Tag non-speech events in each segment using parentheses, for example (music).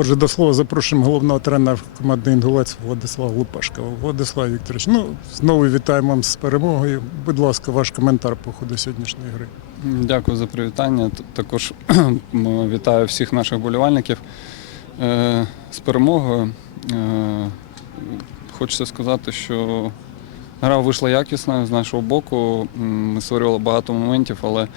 Отже, до слова запрошуємо головного тренера команди «Інгулець» Владислава Лупашка. Владислав Вікторович, ну, знову вітаємо вас з перемогою. Будь ласка, ваш коментар по ходу сьогоднішньої гри. Дякую за привітання. Також (clears throat) вітаю всіх наших болівальників е, з перемогою. Е, Хочеться сказати, що гра вийшла якісна з нашого боку. Ми створювали багато моментів, але,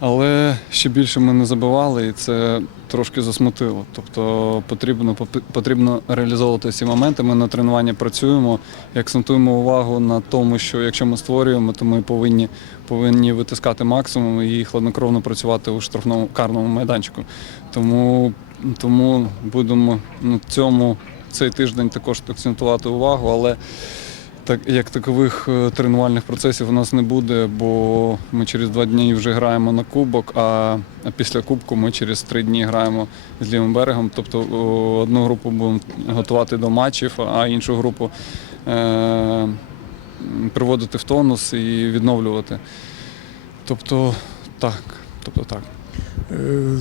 але ще більше ми не забивали, і це трошки засмутило. Тобто потрібно, потрібно реалізовувати ці моменти. Ми на тренуванні працюємо і акцентуємо увагу на тому, що якщо ми створюємо, то ми повинні повинні витискати максимум і хладнокровно працювати у штрафному карному майданчику. Тому, тому будемо на цьому цей тиждень також акцентувати увагу, але так як такових е, тренувальних процесів у нас не буде, бо ми через два дні вже граємо на кубок, а після кубку ми через три дні граємо з лівим берегом. Тобто одну групу будемо готувати до матчів, а іншу групу е- приводити в тонус і відновлювати. Тобто так. Тобто так.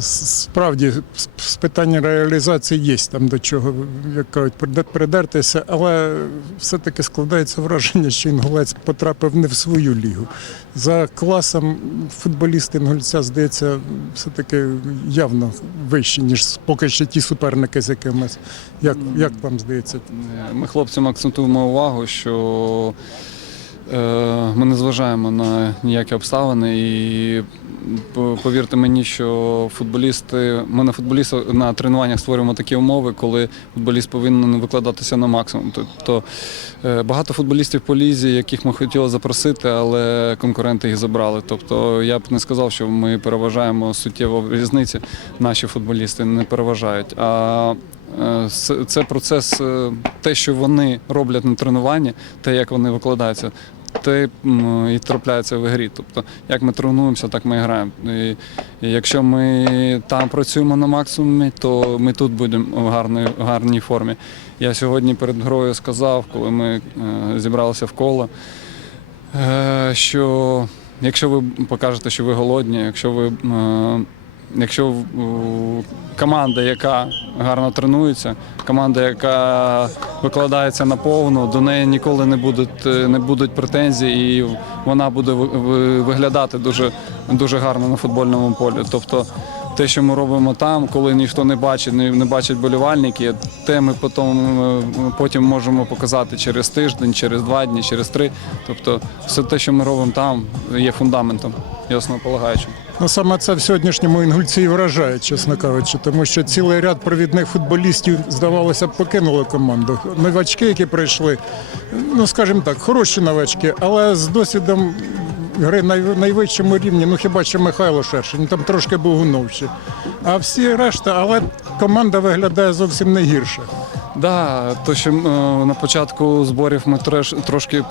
Справді, з- питання реалізації є там до чого, як кажуть, придертися, але все-таки складається враження, що інгулець потрапив не в свою лігу. За класом футболісти інгульця, здається, все-таки явно вищі, ніж поки що ті суперники, з якими. Як, як вам здається? Ми хлопцям акцентуємо увагу, що ми не зважаємо на ніякі обставини. І повірте мені, що футболісти, ми на футболістів на тренуваннях створюємо такі умови, коли футболіст повинен викладатися на максимум. Тобто е, багато футболістів по лізі, яких ми хотіли запросити, але конкуренти їх забрали. Тобто я б не сказав, що ми переважаємо суттєво різниці. Наші футболісти не переважають. А Е, Це це процес, е, те, що вони роблять на тренуванні, те, як вони викладаються, м, і трапляється в грі. Тобто, як ми тренуємося, так ми граємо. І, якщо ми там працюємо на максимумі, то ми тут будемо в гарній, гарній формі. Я сьогодні перед грою сказав, коли ми е, зібралися в коло, е, що якщо ви покажете, що ви голодні, якщо ви. Якщо команда, яка гарно тренується, команда, яка викладається на повну, до неї ніколи не будуть, е, не будуть претензій, і вона буде ви- ви- виглядати дуже, дуже гарно на футбольному полі. Тобто те, що ми робимо там, коли ніхто не бачить, не, бачать болівальники, те ми потім, е, потім можемо показати через тиждень, через два дні, через три. Тобто, все те, що ми робимо там, є фундаментом і основополагаючим. Ну саме це в сьогоднішньому інгульці і вражає, чесно кажучи, тому що цілий ряд провідних футболістів, здавалося б, покинули команду. Новачки, які прийшли, ну скажімо так, хороші новачки, але з досвідом гри на найвищому рівні, ну хіба що Михайло Шершень, там трошки Богунов ще. А всі решта, але команда виглядає зовсім не гірше. Да, то що е, на початку зборів ми трошки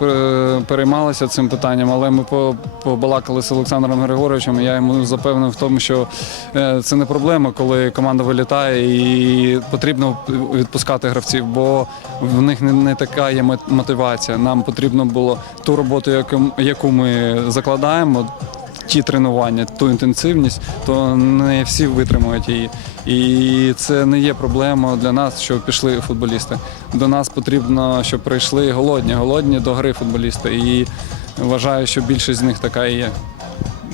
переймалися цим питанням, але ми по- побалакали з Олександром Григоровичем. і Я йому запевнив в тому, що е, це не проблема, коли команда вилітає і потрібно відпускати гравців, бо в них не, така є мотивація. Нам потрібно було ту роботу, яку ми закладаємо. Ті тренування, ту інтенсивність, то не всі витримують її. І це не є проблема для нас, що пішли футболісти. До нас потрібно, щоб прийшли голодні, голодні до гри футболісти. І вважаю, що більшість з них така і є.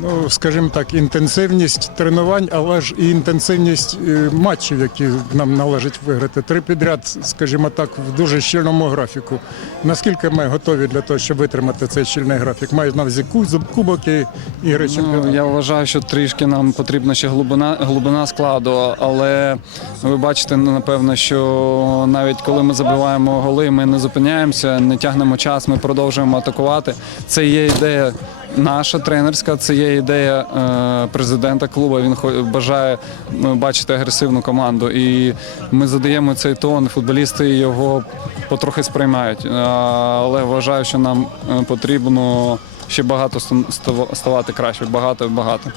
Ну, скажімо так, інтенсивність тренувань, але ж і інтенсивність е, матчів, які нам належить виграти. Три підряд, скажімо так, в дуже щільному графіку. Наскільки ми готові для того, щоб витримати цей щільний графік? Маю на увазі куб- кубоки, ігри Ну, я вважаю, що трішки нам потрібна ще глибина, глибина складу, але ви бачите, ну, напевно, що навіть коли ми забиваємо голи, ми не зупиняємося, не тягнемо час, ми продовжуємо атакувати. Це є ідея. Наша тренерська це є ідея е, президента клубу. Він бажає е, бачити агресивну команду, і ми задаємо цей тон. Футболісти його потрохи сприймають. Але вважаю, що нам е, потрібно ще багато ставати краще. Багато багато.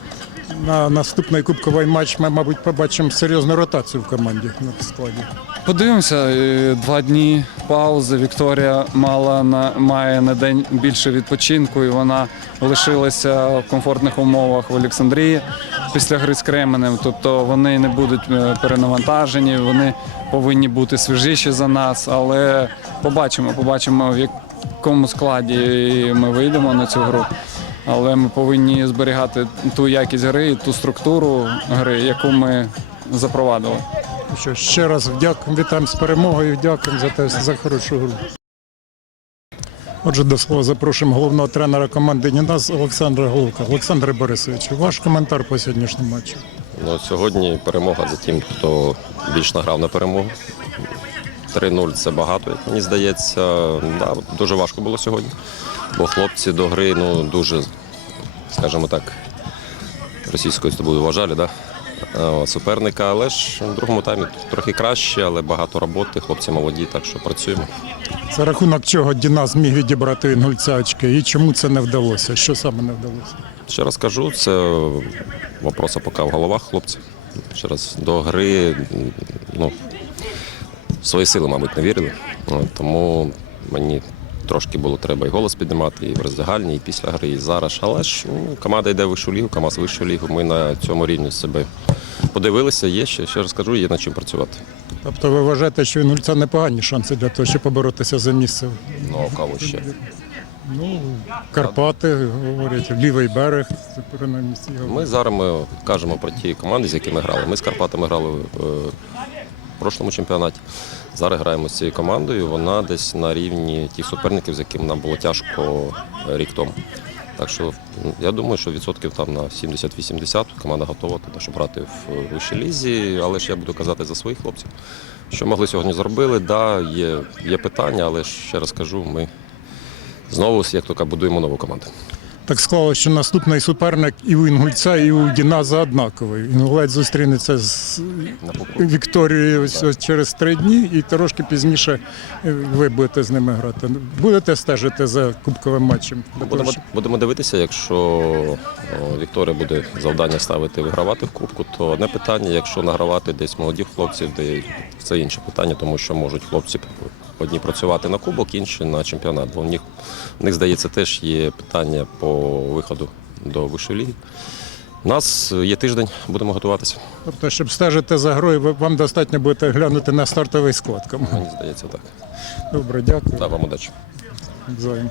На наступний кубковий матч ми, мабуть, побачимо серйозну ротацію в команді на складі. Подивимося, е, два дні паузи. Вікторія мала на має на день більше відпочинку, і вона лишилася в комфортних умовах в Олександрії. після гри з Кременем. Тобто вони не будуть е, перенавантажені, вони повинні бути свіжіші за нас. Але побачимо, побачимо, в якому складі ми вийдемо на цю гру. Але ми повинні зберігати ту якість гри і ту структуру гри, яку ми запровадили. Що ще раз дякую, вітаємо з перемогою, дякуємо за те за хорошу гру. Отже, до слова запрошуємо головного тренера команди Нінас Олександра Головка. Олександре Борисовичу, ваш коментар по сьогоднішньому матчу. Ну, сьогодні перемога за тим, хто більш награв на перемогу. 3-0 це багато, як мені здається. Да, дуже важко було сьогодні, бо хлопці до гри ну, дуже, скажімо так, російською тобою вважали, да? е, суперника. Але ж в другому таймі трохи краще, але багато роботи. Хлопці молоді, так що працюємо. За рахунок чого Дінас зміг відібрати у інгульця очки і чому це не вдалося? Що саме не вдалося? Ще раз кажу, це вопрос поки в головах хлопців. Ще раз до гри ну, в свої сили, мабуть, не вірили. Тому мені трошки було треба і голос піднімати, і в роздягальні, і після гри, і зараз. Але ж ну, команда йде в вищу лігу, КАМАЗ вищу лігу. Ми на цьому рівні себе подивилися, є ще, ще раз кажу, є над чим працювати. Тобто ви вважаєте, що у інгульця непогані шанси для того, щоб поборотися за місце? Ну, а кого ще? Ну, Карпати, говорять, лівий берег, це принаймні Ми зараз ми кажемо про ті команди, з якими грали. Ми з Карпатами грали е, в прошлому чемпіонаті. Зараз граємо з цією командою. Вона десь на рівні тих суперників, з якими нам було тяжко е, рік тому. Так що я думаю, що відсотків там на 70-80 команда готова туди, щоб грати в вищій лізі. Але ж я буду казати за своїх хлопців. Що могли сьогодні зробили, да, є, є питання, але ще раз кажу, ми знову, як кажуть, будуємо нову команду. Так склалося, що наступний суперник і у інгульця, і у Діназа однаковий. Інгулець зустрінеться з Вікторією ось ось через три дні, і трошки пізніше е, ви будете з ними грати. Будете стежити за кубковим матчем? Будемо, будемо дивитися, якщо Вікторія буде завдання ставити вигравати в кубку, то одне питання, якщо награвати десь молодих хлопців, де це інше питання, тому що можуть хлопці одні працювати на кубок, інші на чемпіонат. Бо в них, в них здається, теж є питання по виходу до вищої ліги. У нас є тиждень, будемо готуватися. Тобто, щоб стежити за грою, вам достатньо буде глянути на стартовий склад. команди. Мені здається, так. Добре, дякую. Та вам удачі. Взаєм.